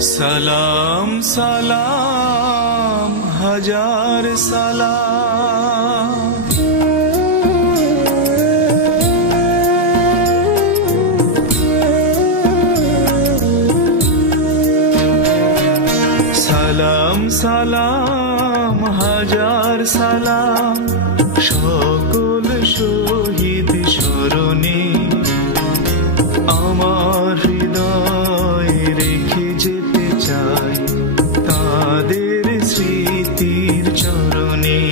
সালাম সালাম হাজার সালাম। সালাম সালাম হাজার সালাম সকল শহীদ স্মরণে আমার হৃদয়ে রেখে যেতে চাই তাদের স্মৃতির চরণে।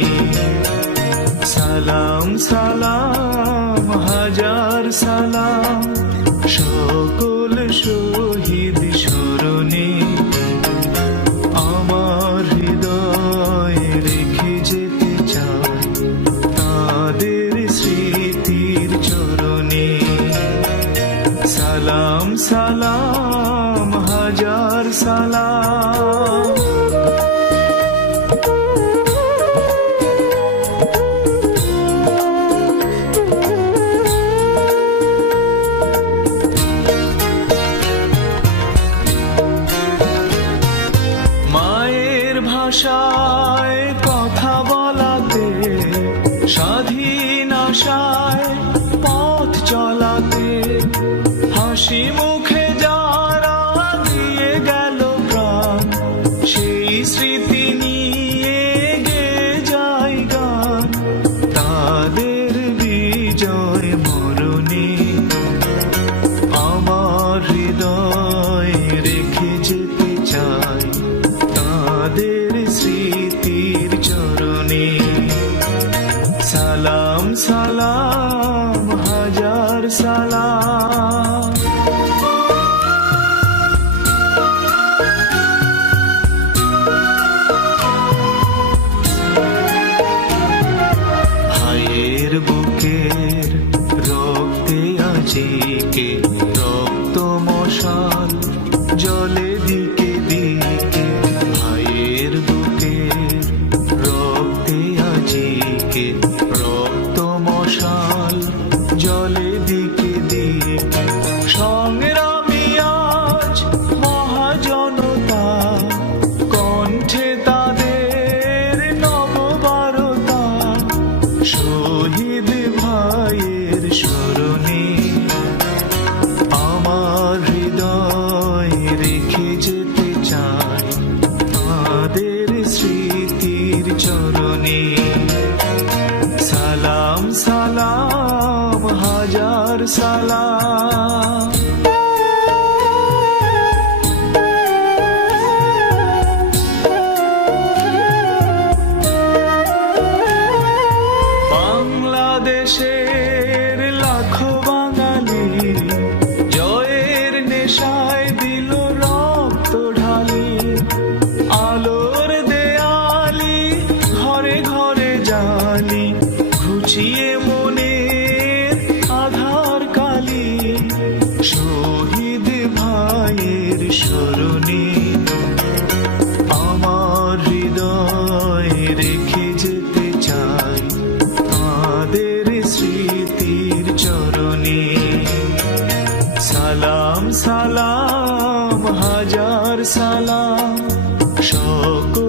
সালাম সালাম হাজার সালাম সকল শহীদ স্মরণে আমার হৃদয়ে রেখে যেতে চাই তাদের স্মৃতির চরণে। সালাম সালাম হাজার সালাম। মায়ের ভাষায় কথা বলাতে, স্বাধীন আশায় পথ চলাতে, হাসি মুখে যারা দিয়ে গেল প্রাণ, সেই স্মৃতি নিয়ে গেয়ে যায় গান। তাদের বিজয় মরণে আমার হৃদয়ে রেখে যেতে চাই তাদের স্মৃতির চরণে। সালাম সালাম হাজার সালাম। ভাইয়ের বুকের রক্তে আজিকে রক্ত মশাল জলে দিকে দিকে। ভাইয়ের বুকের রক্তে আজিকে রক্ত মশাল জলে দিকে দিকে। সংগ্রামী আজ মহাজনতা, কণ্ঠে তাদের নববারতা। শহীদ ভাইয়ের স্মরণে আমার হৃদয়ে রেখে যেতে চাই তাদের স্মৃতির চরণে। সালাম সালাম হাজার সালাম। বাংলাদেশের লাখো বাঙালি জয়ের নেশায় দিল রক্ত ঢালি। আলোর দেয়ালি ঘরে ঘরে জালি, ঘুচিয়ে মনের আধার কালি। শহীদ ভাইয়ের স্মরণে আমার হৃদয়ে রেখে যেতে চাই তাদের স্মৃতির চরণে। সালাম সালাম হাজার সালাম সকল